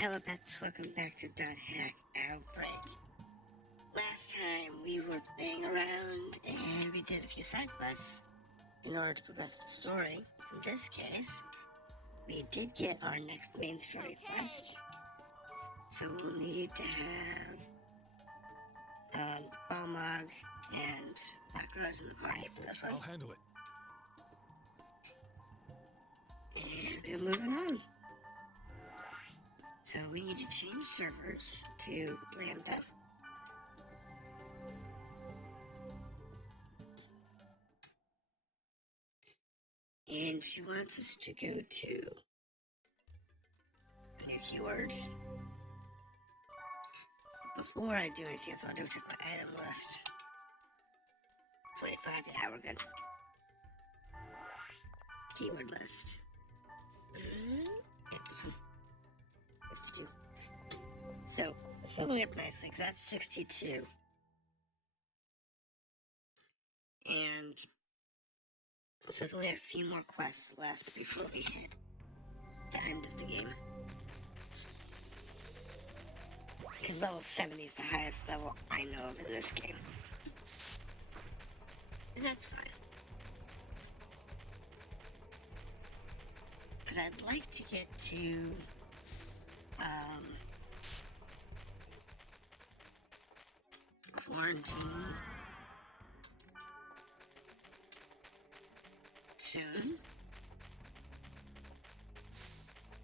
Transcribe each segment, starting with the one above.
Hello pets, welcome back to .hack Outbreak. Last time we were playing around and we did a few side quests in order to progress the story. In this case, we did get our next main story quest. So we'll need to have Balmog and Black Rose in the party for this one. I'll handle it. And we're moving on. So we need to change servers to Lambda. And she wants us to go to new keywords. Before I do anything else, I'll do check my item list. 25, yeah, we're good. Keyword list. Yeah, this one. 62. So, it's leveling up nicely, because that's 62. And so there's only a few more quests left before we hit the end of the game. Because level 70 is the highest level I know of in this game. And that's fine. Because I'd like to get to quarantine soon,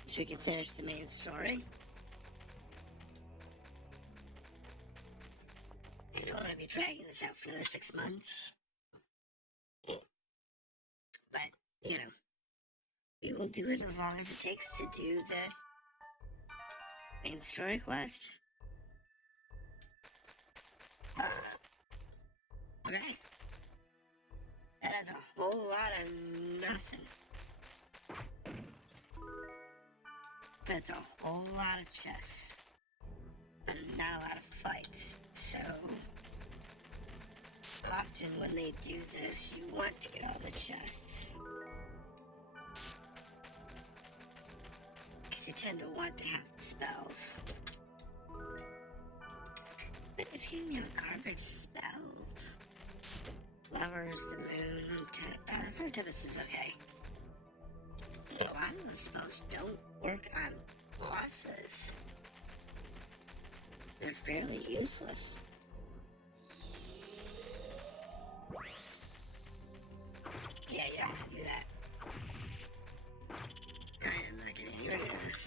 so we can finish the main story. I don't want to be dragging this out for another 6 months, but you know, we will do it as long as it takes to do the main story quest. Okay. That is a whole lot of nothing. That's a whole lot of chests. But not a lot of fights. So, often when they do this, you want to get all the chests. Because you tend to want to have the spells. But it's giving me all garbage spells. Lovers, the moon, Tempest is okay. A lot of those spells don't work on bosses. They're fairly useless. Yeah, I can do that. I am not getting any rid of this.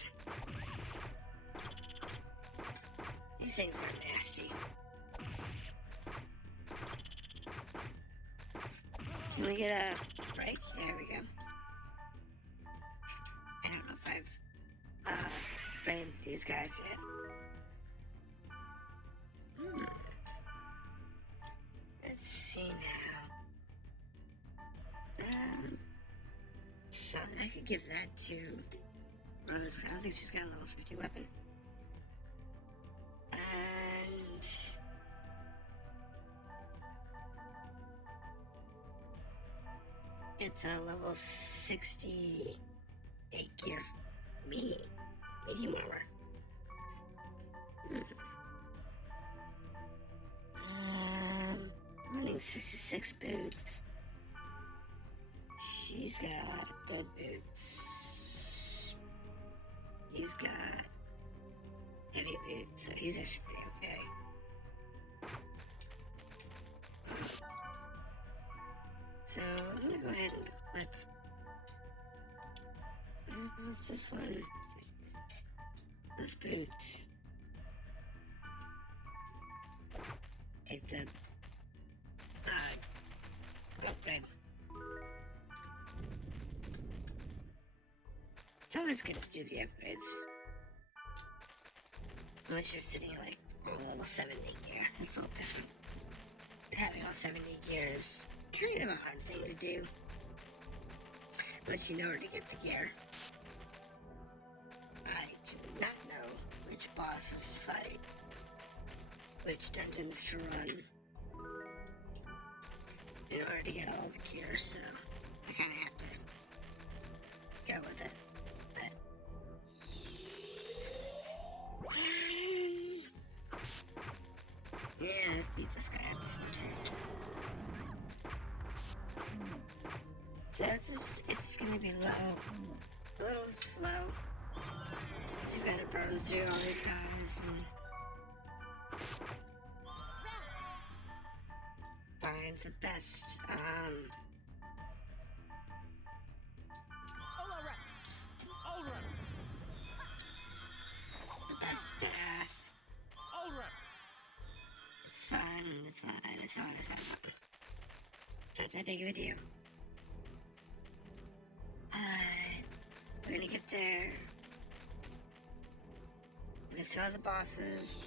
These things are nasty. Can we get a break? There we go. I don't know if I've framed these guys yet. Let's see now. So I could give that to Rose. I don't think she's got a level 50 weapon. And it's a level 68 gear for me. Medium armor. Running 66 boots. She's got good boots. He's got heavy boots, so he's actually pretty okay. So I'm gonna go ahead and equip. What's this one? Those boots. Take the upgrade. It's always good to do the upgrades. Unless you're sitting at like level 70 gear. That's a little different. Having all 70 gear is kind of a hard thing to do. Unless you know where to get the gear. I do not know which bosses to fight. Which dungeons to run. In order to get all the gear, so I kind of have to go with it. But So it's gonna be a little slow. Because you gotta burn through all these guys and find the best, the best path. It's fine. Not that big of a deal. We're gonna get there. We're gonna throw the bosses.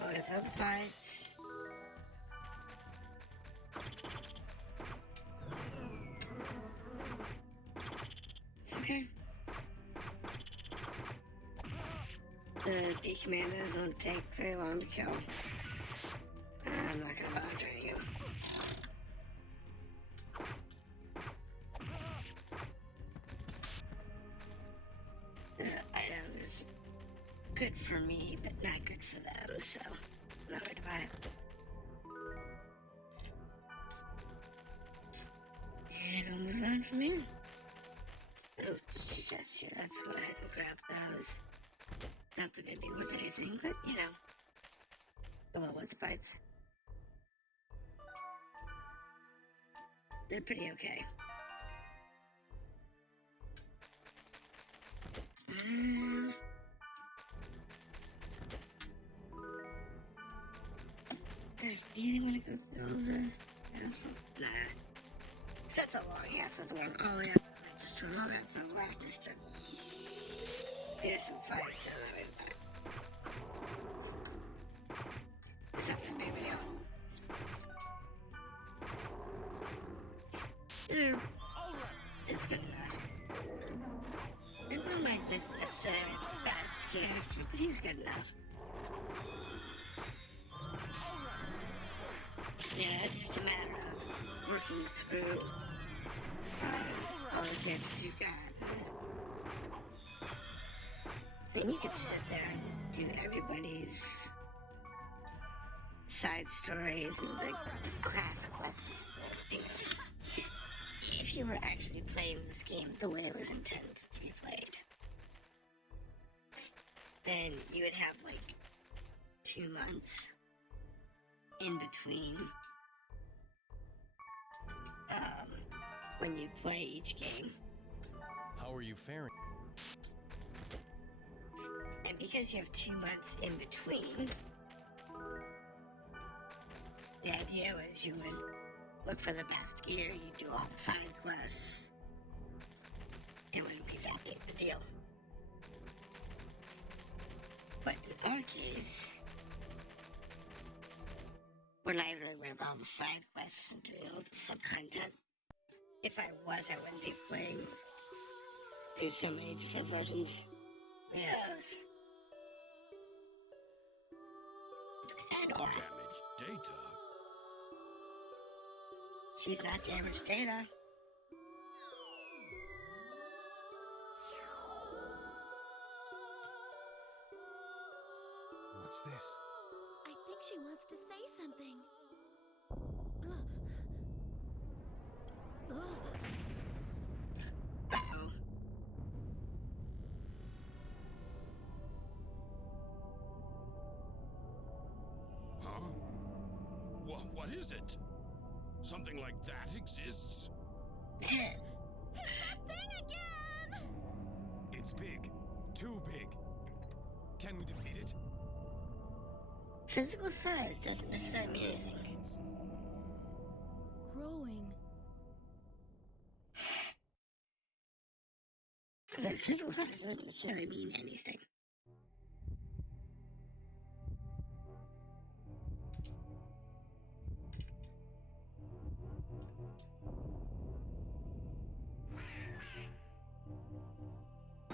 We're gonna throw the fights. It's okay. The bee commandos won't take very long to kill. I'm not gonna bother training you. The item is good for me, but not good for them, so I'm not worried about it. And we'll move on from here. Oh, just two chests here. Let's go ahead and grab those. Not that they're gonna be worth anything, but you know. Hello, wood sprites. They're pretty okay. Do you really want to go through all of this hassle? Nah. That's a long hassle to run all the way up. Just to run all that stuff left just to get some fights out of it. It's not that big of a deal. It's good enough. And Will might not necessarily have the best character, but he's good enough. Yeah, it's just a matter of working through all the characters you've got. And you could sit there and do everybody's side stories and the class quests and things. If you were actually playing this game the way it was intended to be played, then you would have like 2 months in between when you play each game. How are you faring? And because you have 2 months in between, the idea was you would look for the best gear, you do all the side quests. It wouldn't be that big of a deal. But in our case, we're not really worried about all the side quests and doing all the sub-content. If I was, I wouldn't be playing through so many different versions. Yes. And or Damaged data? she's not damaged data. What's this? I think she wants to say something. Uh-oh. Huh? What is it? Something like that exists? It's that thing again! It's big. Too big. Can we defeat it? Physical size doesn't necessarily mean anything. It's growing. The physical size doesn't necessarily mean anything.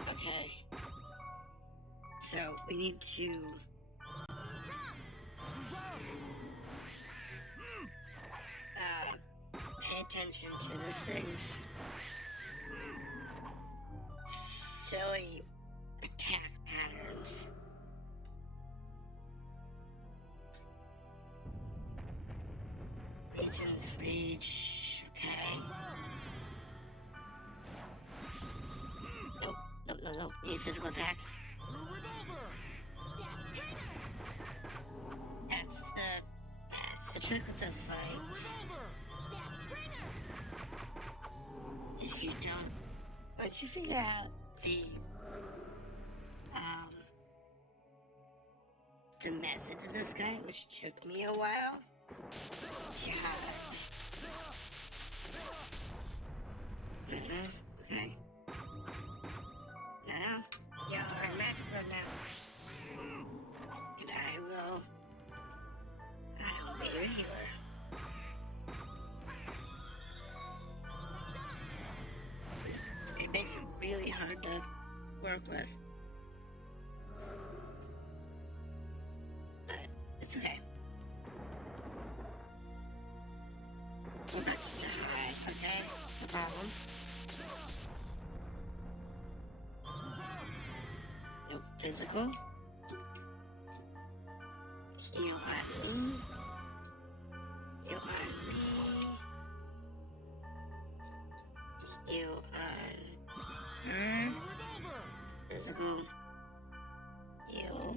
Okay. So we need to pay attention to this thing's silly attack patterns. Legion's Reach, okay. no, need physical attacks. That's the trick with those fights. If you don't, once you figure out the method of this guy, which took me a while, okay. Now, y'all are in magic mode now. And I will be your healer. It makes it really hard to work with. But it's okay. We're not to die, okay? No problem. No physical. Heal on me. Heal on me. Heal on her. Physical. Heal.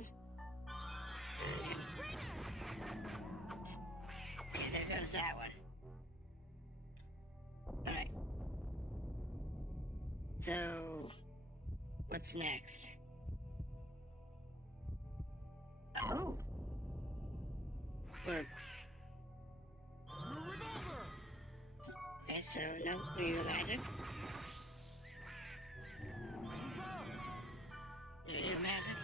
Okay, there goes that one. Alright. So, what's next? Oh. Okay, so no, we magic. Magic.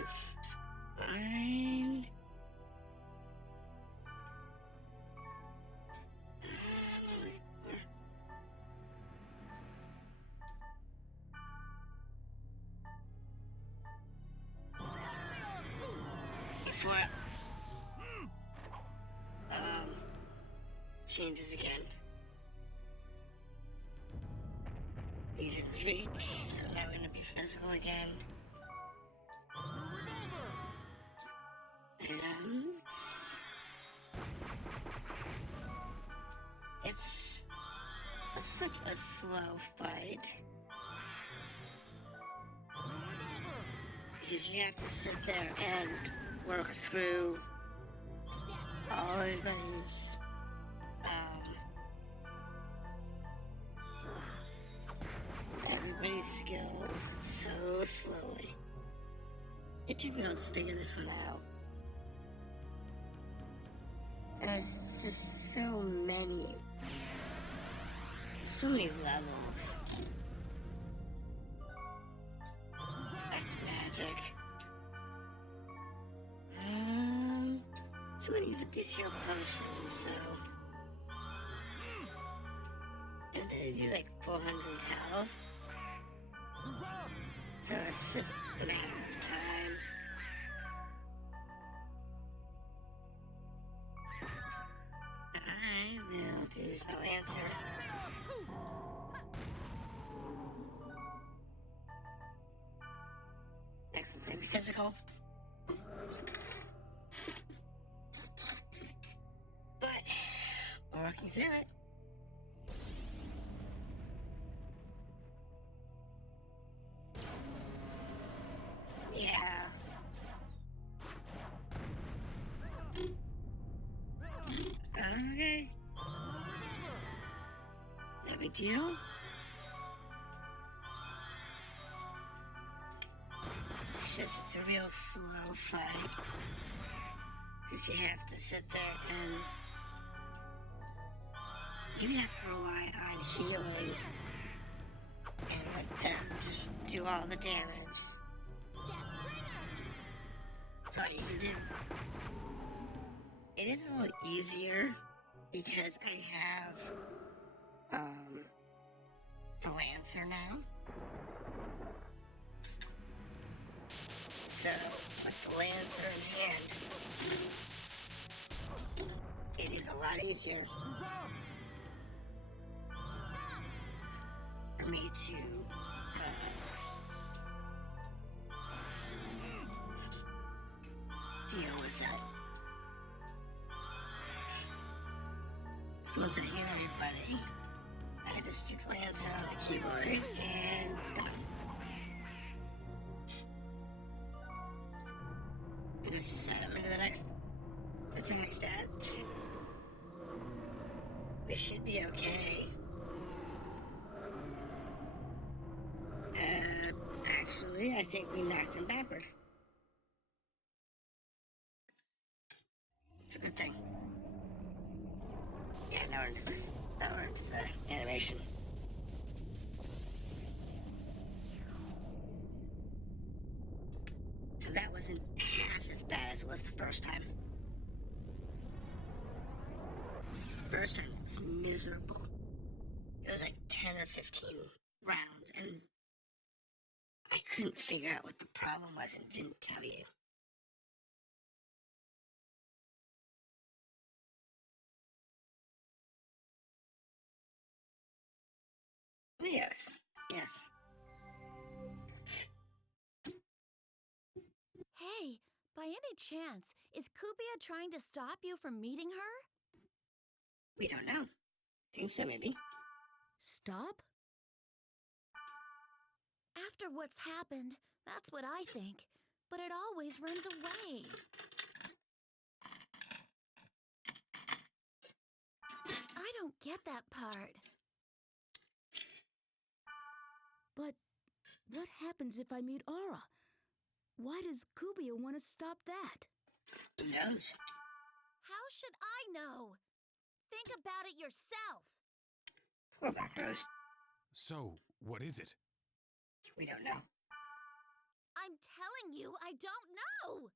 It's fine. Before changes again. Legion's reach, so now we're gonna be physical again. Items. It's such a slow fight. Because you have to sit there and work through all everybody's skills so slowly. It took me a while to figure this one out. And there's just so many levels. Back to magic. Somebody uses these heal potions, so. And they do like 400 health. So it's just a matter of time. And I will use my Lancer. Next one's gonna be physical. But we're working through it. Yeah. Okay. No big deal. It's a real slow fight. Because you have to sit there and you have to rely on healing and let them just do all the damage. That's all you can do. It is a little easier because I have the Lancer now. So, with the Lancer in hand, it is a lot easier for me to deal with that. So once I heal everybody, I just stick the answer on the keyboard and done. We just set them into the next attack stats. We should be okay. Actually, I think we knocked him backward. It's a good thing. Yeah, now we're into this. Now we're into the animation. So that wasn't half as bad as it was the first time. First time it was miserable. It was like 10 or 15 rounds, and I couldn't figure out what the problem was and didn't tell you. Yes. Yes. Hey, by any chance, is Kupia trying to stop you from meeting her? We don't know. Think so, maybe. Stop? After what's happened, that's what I think. But it always runs away. I don't get that part. But what happens if I meet Aura? Why does Kubia want to stop that? Who knows? How should I know? Think about it yourself. Poor Black Rose. So, what is it? We don't know. I'm telling you, I don't know.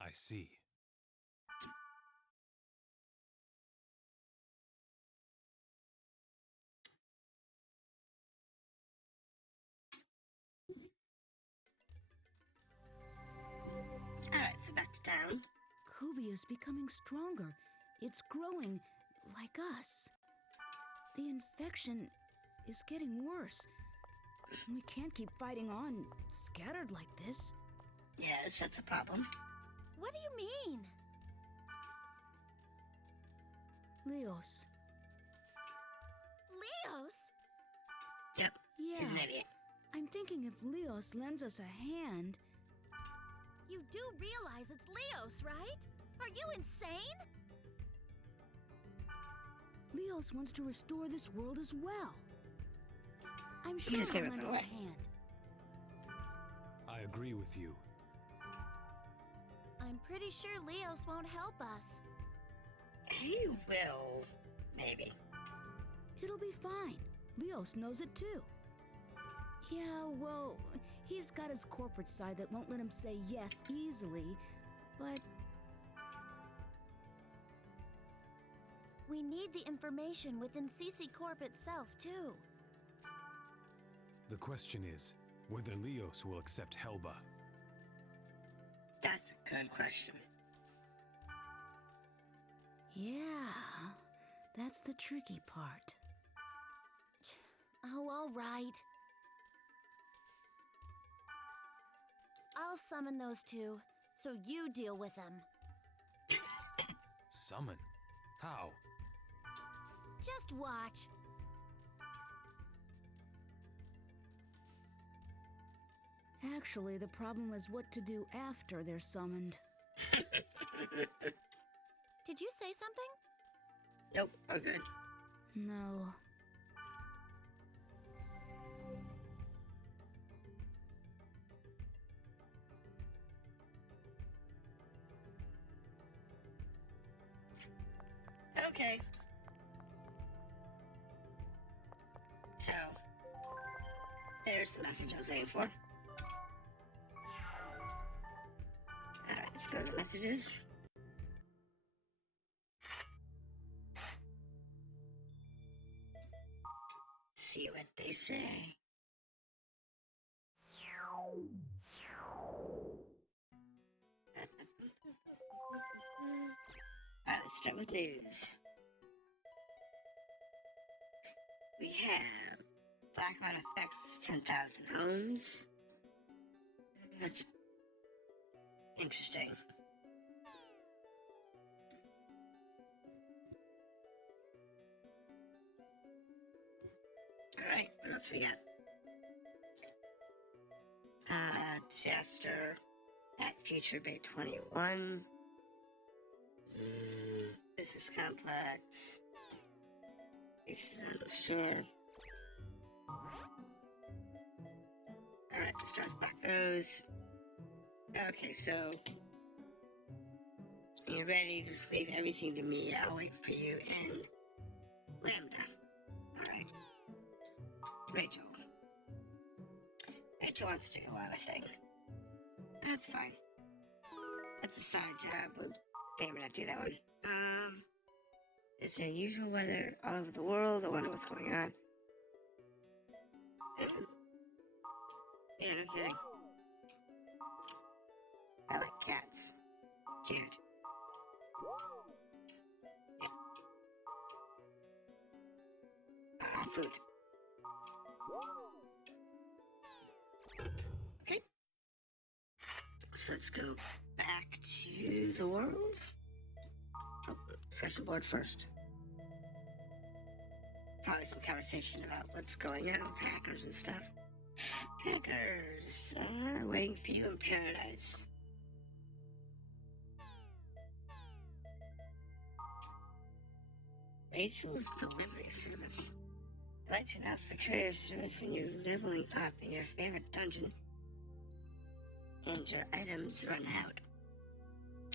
I see. Alright, so back to town. Kubia's becoming stronger. It's growing like us. The infection is getting worse. We can't keep fighting on, scattered like this. Yes, that's a problem. What do you mean? Leos. Leos? Yep, Yeah, he's an idiot. I'm thinking if Leos lends us a hand... You do realize it's Leos, right? Are you insane? Leos wants to restore this world as well. I'm We sure just he'll gave it lend us away. a hand. I agree with you. I'm pretty sure Leos won't help us. He will, maybe. It'll be fine. Leos knows it too. Yeah, well, he's got his corporate side that won't let him say yes easily, but... We need the information within CC Corp itself, too. The question is whether Leos will accept Helba. That's a good question. Yeah, that's the tricky part. Oh, all right. I'll summon those two, so you deal with them. Summon? How? Just watch. Actually, the problem is what to do after they're summoned. Did you say something? Nope, we're good. No. Okay. So, there's the message I was waiting for. Alright, let's go to the messages. See what they say. Alright, let's start with news. We have Blackout affects 10,000 homes. That's interesting. Alright, what else we got? Disaster. Back Future Bay 21. This is complex. This is understood. Alright, let's start with Black Rose. Okay, so when you're ready, just leave everything to me. I'll wait for you in Lambda. Alright. Rachel. Rachel wants to go on a thing. That's fine. That's a side job. We'll maybe not do that one. It's the usual weather all over the world. I wonder what's going on. Yeah, no kidding. I like cats. Cute. Yeah. Food. Okay. So let's go back to the world. Oh, discussion board first. Probably some conversation about what's going on with hackers and stuff. Hackers, waiting for you in paradise. Rachel's delivery service. I'd like to announce the courier service when you're leveling up in your favorite dungeon and your items run out.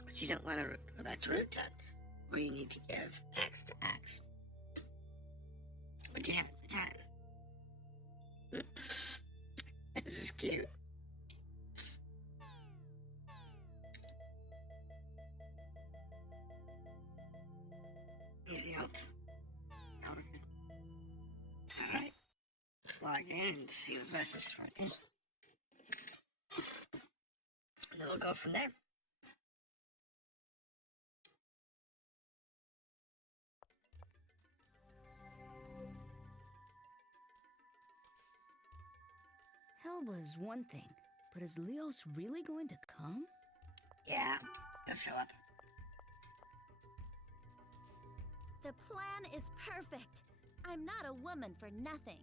But you don't want to go back to Root Town, where you need to give axe to axe. But you have the time. This is cute. Anything else? No, we're good. Alright. Let's log in and see what the rest of the story is. And then we'll go from there. Helba is one thing, but is Leos really going to come? Yeah, he'll show up. The plan is perfect. I'm not a woman for nothing.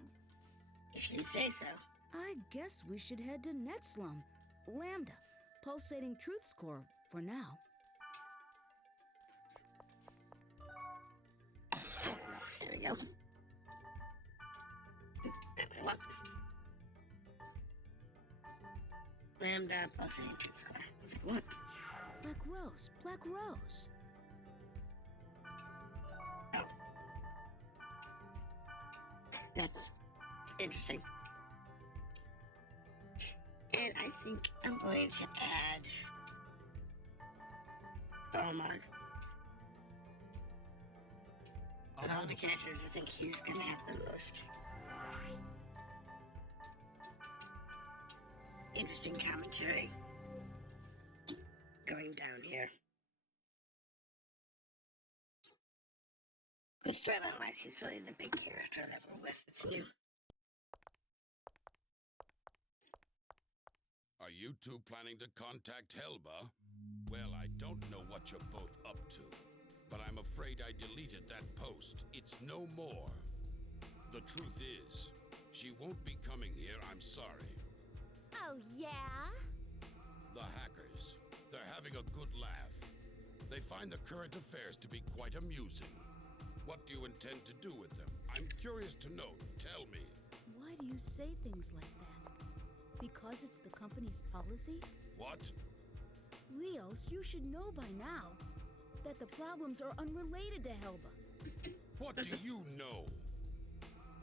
If you say so. I guess we should head to Netslum, Lambda, pulsating truth score for now. There we go. What? Lambda pulsating truth score. Is it what? Black Rose, Black Rose. Oh. That's interesting. And I think I'm going to add Balmog. Of all the characters, I think he's going to have the most interesting commentary going down here. The storyline-wise, he's really the big character that we're with. It's new. Are you two planning to contact Helba? Well, I don't know what you're both up to, but I'm afraid I deleted that post. It's no more. The truth is, she won't be coming here, I'm sorry. Oh, yeah? The hackers, they're having a good laugh. They find the current affairs to be quite amusing. What do you intend to do with them? I'm curious to know. Tell me. Why do you say things like that? Because it's the company's policy? What? Leos, you should know by now that the problems are unrelated to Helba. What do you know?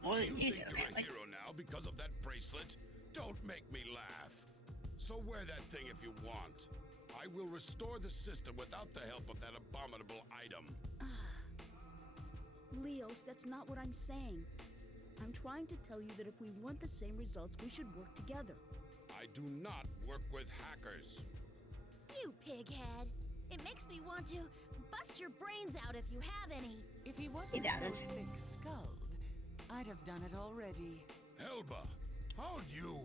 More You than think you you're do, a apparently. hero now because of that bracelet? Don't make me laugh. So wear that thing if you want. I will restore the system without the help of that abominable item. Leos, that's not what I'm saying. I'm trying to tell you that if we want the same results, we should work together. I do not work with hackers. You pighead. It makes me want to bust your brains out if you have any. If he wasn't He so doesn't. thick-skulled, I'd have done it already. Helba, how'd you...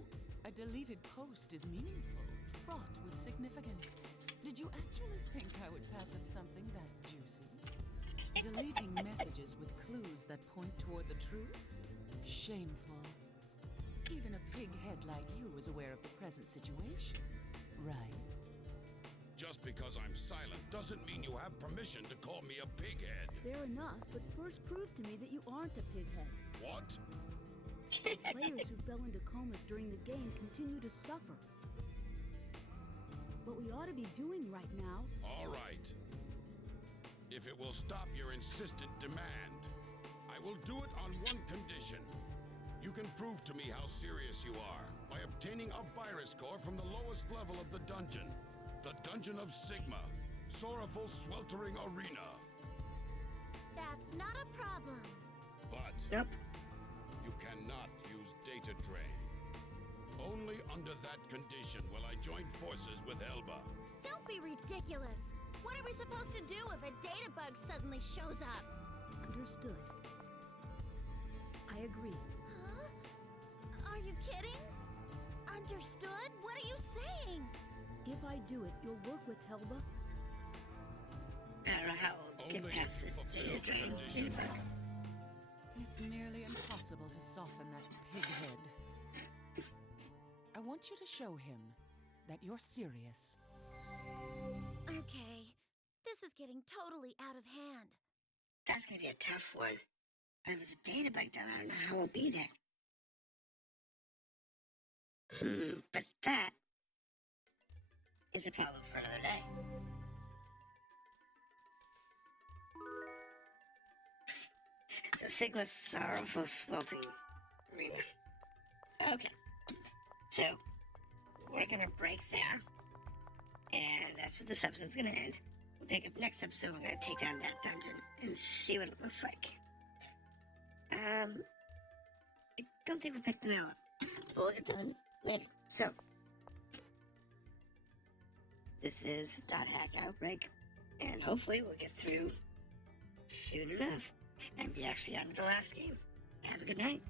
A deleted post is meaningful, fraught with significance. Did you actually think I would pass up something that juicy? Deleting messages with clues that point toward the truth? Shameful. Even a pig head like you is aware of the present situation, right? Just because I'm silent doesn't mean you have permission to call me a pighead. Fair enough, but first prove to me that you aren't a pighead. What? Players who fell into comas during the game continue to suffer. What we ought to be doing right now... All right. If it will stop your insistent demand, I will do it on one condition. You can prove to me how serious you are by obtaining a virus core from the lowest level of the dungeon. The Dungeon of Sigma, Sorrowful Sweltering Arena. That's not a problem. But Nope. you cannot use data drain. Only under that condition will I join forces with Helba. Don't be ridiculous. What are we supposed to do if a data bug suddenly shows up? Understood. I agree. Huh? Are you kidding? Understood? What are you saying? If I do it, you'll work with Helba? I don't know how we'll get Only past the fulfill data the drain. condition. It's nearly impossible to soften that pig head. I want you to show him that you're serious. Okay, this is getting totally out of hand. That's gonna be a tough one. If there's a data bug down there, I don't know how we'll beat it. But that is a problem for another day. So Sigma's Sorrowful Sweltering Arena. Okay. So we're gonna break there. And that's where this episode's gonna end. We'll pick up next episode. We're gonna take down that dungeon and see what it looks like. I don't think we'll pick the mail up. But we'll get done later. So this is .hack Outbreak, and hopefully we'll get through soon enough and be actually out of the last game. Have a good night.